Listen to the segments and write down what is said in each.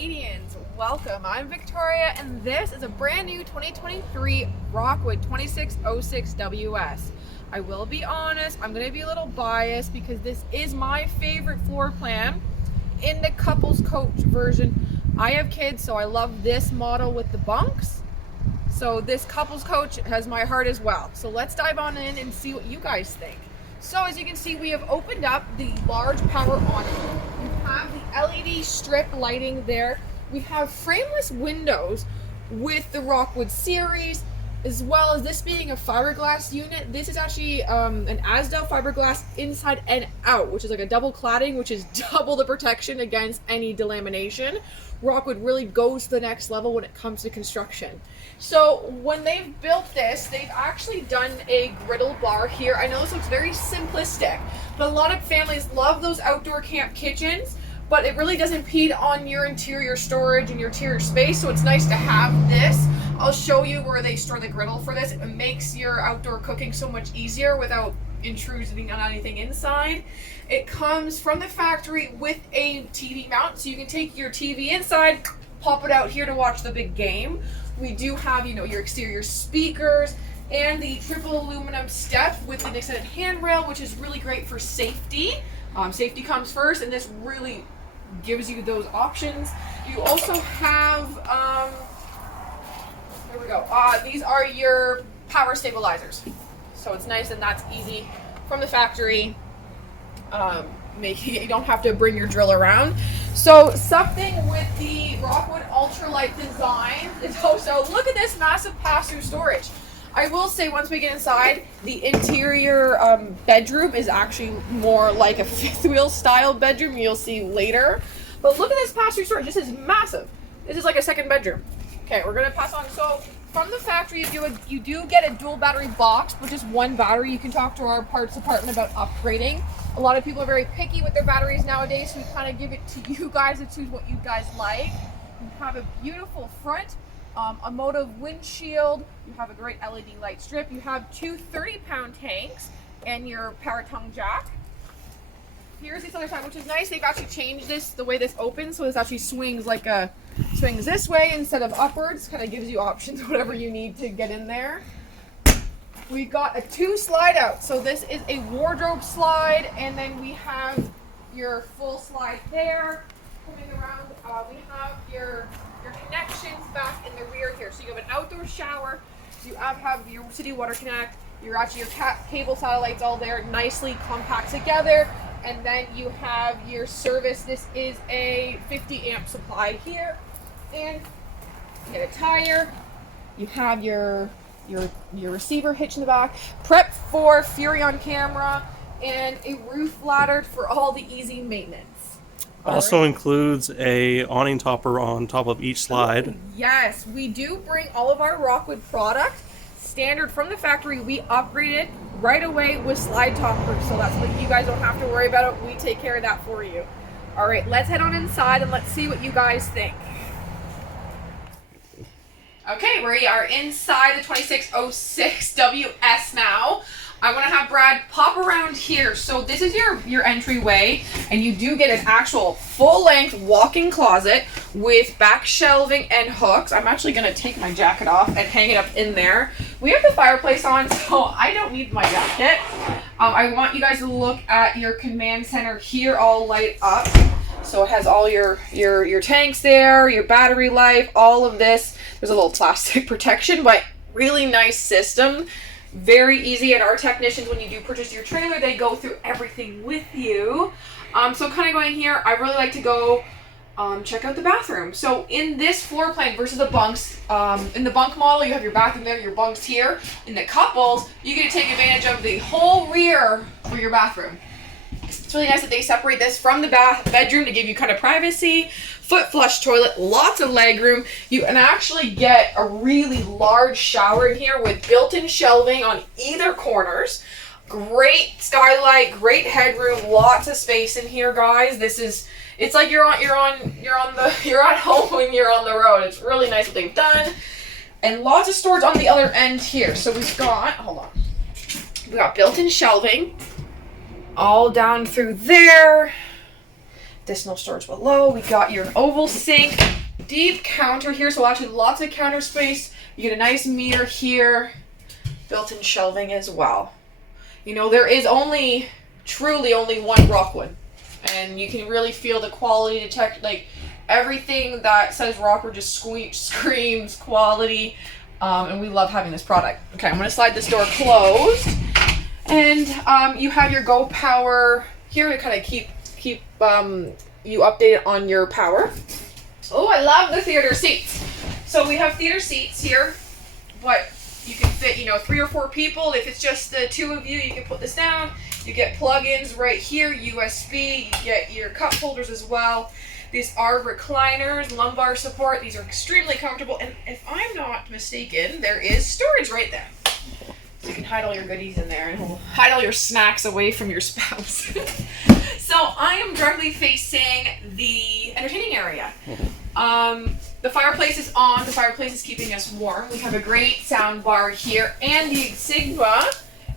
Canadians, welcome. I'm Victoria and this is a brand new 2023 Rockwood 2606 WS. I will be honest, I'm going to be a little biased because this is my favorite floor plan in the couples coach version. I have kids, so I love this model with the bunks. So this couples coach has my heart as well. So let's dive on in and see what you guys think. So as you can see, we have opened up the large power awning. We have the LED strip lighting there. We have frameless windows with the Rockwood series, as well as this being a fiberglass unit. This is actually an Asda fiberglass inside and out, which is like a double cladding, which is double the protection against any delamination. Rockwood really goes to the next level when it comes to construction. So when they've built this, they've actually done a griddle bar here. I know this looks very simplistic, but a lot of families love those outdoor camp kitchens, but it really does impede on your interior storage and your interior space, so it's nice to have this. I'll show you where they store the griddle for this. It makes your outdoor cooking so much easier without intruding on anything inside. It comes from the factory with a TV mount, so you can take your TV inside, pop it out here to watch the big game. We do have, your exterior speakers and the triple aluminum step with an extended handrail, which is really great for safety. Safety comes first, and this really gives you those options. You also have, there we go. These are your power stabilizers. So it's nice and that's easy from the factory. You don't have to bring your drill around. So something with the Rockwood ultralight design is also, look at this massive pass-through storage. I will say once we get inside, the interior bedroom is actually more like a fifth wheel style bedroom you'll see later. But look at this pass-through storage. This is massive. This is like a second bedroom. Okay, we're gonna pass on. So from the factory, you do get a dual battery box with just one battery. You can talk to our parts department about upgrading. A lot of people are very picky with their batteries nowadays, so we kind of give it to you guys to choose what you guys like. You have a beautiful front, automotive windshield. You have a great LED light strip. You have two 30-pound tanks and your power tongue jack. Here's this other side, which is nice. They've actually changed this, the way this opens, so this actually swings swings this way instead of upwards. Kind of gives you options, whatever you need to get in there. We got a 2 slide out. So this is a wardrobe slide, and then we have your full slide there. Coming around, we have your connections back in the rear here. So you have an outdoor shower. You have your city water connect. Your cable satellites all there, nicely compact together. And then you have your service. This is a 50 amp supply here. And you get a tire. You have your receiver hitch in the back. Prep for Fury on camera. And a roof ladder for all the easy maintenance. Also includes a awning topper on top of each slide. Yes, we do bring all of our Rockwood product standard from the factory. We upgraded right away with slide toppers, so that's what you guys don't have to worry about it. We take care of that for you. All right, let's head on inside and let's see what you guys think. Okay, we are inside the 2606 WS now. I want to have Brad pop around here. So this is your entryway, and you do get an actual full-length walk-in closet with back shelving and hooks. I'm actually going to take my jacket off and hang it up in there. We have the fireplace on, so I don't need my jacket. I want you guys to look at your command center here, all light up. So it has all your tanks there, your battery life, all of this. There's a little plastic protection, but really nice system. Very easy, and our technicians, when you do purchase your trailer, they go through everything with you. So kind of going here, I really like to go check out the bathroom. So in this floor plan versus the bunks, in the bunk model, you have your bathroom there, your bunks here. In the couples, you get to take advantage of the whole rear for your bathroom. It's really nice that they separate this from the bedroom to give you kind of privacy. Foot flush toilet, lots of leg room. You can actually get a really large shower in here with built-in shelving on either corners. Great skylight, great headroom, lots of space in here, guys. It's like you're at home when you're on the road. It's really nice what they've done. And lots of storage on the other end here. So we got built-in shelving all down through there. additional storage below. We got your oval sink, deep counter here, so actually lots of counter space. You get a nice mirror here, built-in shelving as well. You know, there is truly only one Rockwood, and you can really feel the quality detect, like everything that says Rockwood just screams quality, and we love having this product. Okay, I'm gonna slide this door closed, and you have your Go Power here to kind of keep you updated on your power. Oh, I love the theater seats. So we have theater seats here, but you can fit, 3 or 4 people. If it's just the 2 of you, you can put this down. You get plug-ins right here, USB. You get your cup holders as well. These are recliners, lumbar support. These are extremely comfortable. And if I'm not mistaken, there is storage right there. So you can hide all your goodies in there and hide all your snacks away from your spouse. So I am directly facing the entertaining area. The fireplace is on. The fireplace is keeping us warm. We have a great sound bar here and the Sigma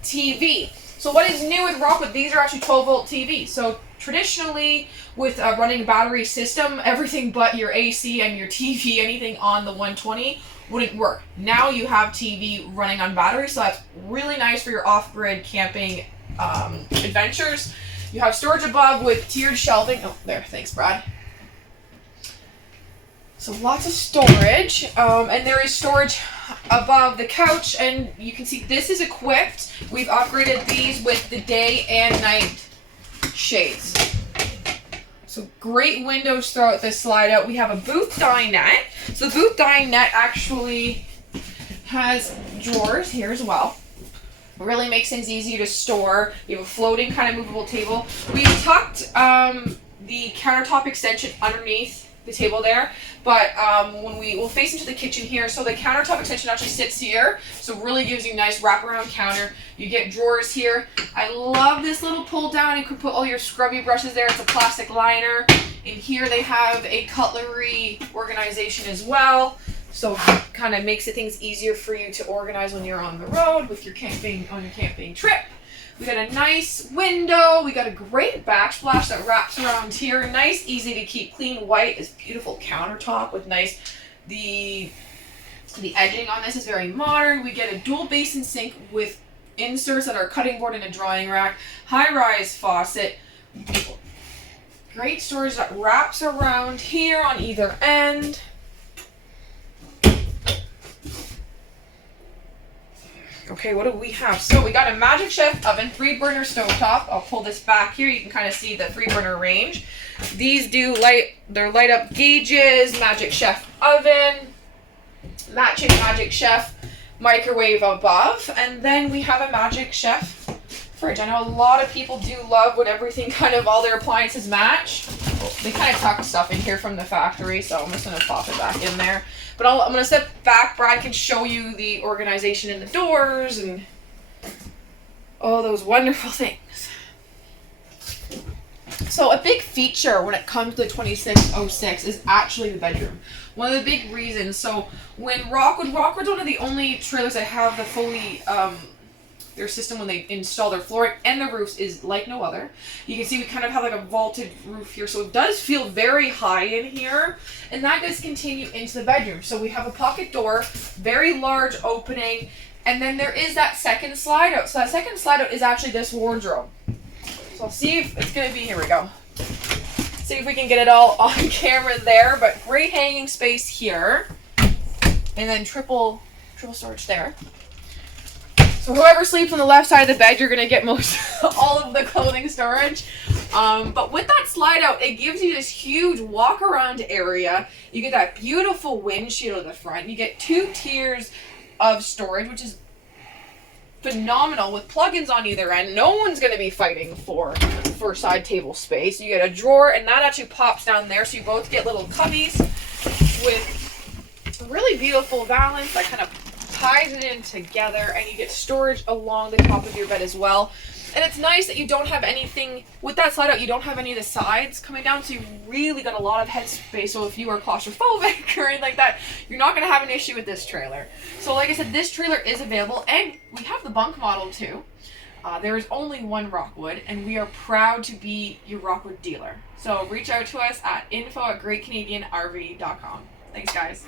TV. So what is new with Rockwood? These are actually 12-volt TVs. So traditionally, with a running battery system, everything but your AC and your TV, anything on the 120, wouldn't work. Now you have TV running on battery, so that's really nice for your off-grid camping adventures. You have storage above with tiered shelving. Oh, there. Thanks, Brad. So lots of storage, and there is storage above the couch, and you can see this is equipped. We've upgraded these with the day and night shades. So great windows throughout this slide out. We have a booth dinette. So the booth dinette actually has drawers here as well. It really makes things easier to store. You have a floating kind of movable table. We tucked the countertop extension underneath the table there, but when we'll face into the kitchen here, so the countertop extension actually sits here, so really gives you a nice wraparound counter. You get drawers here. I love this little pull down. You could put all your scrubby brushes there. It's a plastic liner. In here they have a cutlery organization as well, so kind of makes things easier for you to organize when you're on the road with your camping trip. We got a nice window. We got a great backsplash that wraps around here. Nice, easy to keep clean white. This beautiful countertop with nice, the edging on this is very modern. We get a dual basin sink with inserts that are cutting board and a drying rack. High-rise faucet. Great storage that wraps around here on either end. Okay, what do we have? So we got a Magic Chef oven, 3-burner stovetop. I'll pull this back here. You can kind of see the 3-burner range. These do they're light up gauges, Magic Chef oven, matching Magic Chef microwave above. And then we have a Magic Chef fridge. I know a lot of people do love when everything all their appliances match. They kind of tuck stuff in here from the factory, so I'm just going to pop it back in there. But I'm going to step back. Brad can show you the organization in the doors and all those wonderful things. So a big feature when it comes to the 2606 is actually the bedroom. One of the big reasons. So when Rockwood's one of the only trailers that have the fully their system when they install their flooring, and the roofs is like no other. You can see we kind of have like a vaulted roof here, so it does feel very high in here, and that does continue into the bedroom. So we have a pocket door, very large opening, and then there is that second slide out. So that second slide out is actually this wardrobe. So I'll see if it's going to be, here we go. See if we can get it all on camera there, but great hanging space here, and then triple storage there. So whoever sleeps on the left side of the bed, you're going to get all of the clothing storage. But with that slide out, it gives you this huge walk around area. You get that beautiful windshield at the front. You get 2 tiers of storage, which is phenomenal with plugins on either end. No one's going to be fighting for side table space. You get a drawer, and that actually pops down there. So you both get little cubbies with a really beautiful valance that kind of ties it in together, and you get storage along the top of your bed as well. And it's nice that you don't have anything with that slide out. You don't have any of the sides coming down, so you really got a lot of headspace. So if you are claustrophobic or anything like that, you're not going to have an issue with this trailer. So like I said, this trailer is available, and we have the bunk model too. There is only one Rockwood, and we are proud to be your Rockwood dealer. So reach out to us at info@greatcanadianrv.com. Thanks, guys.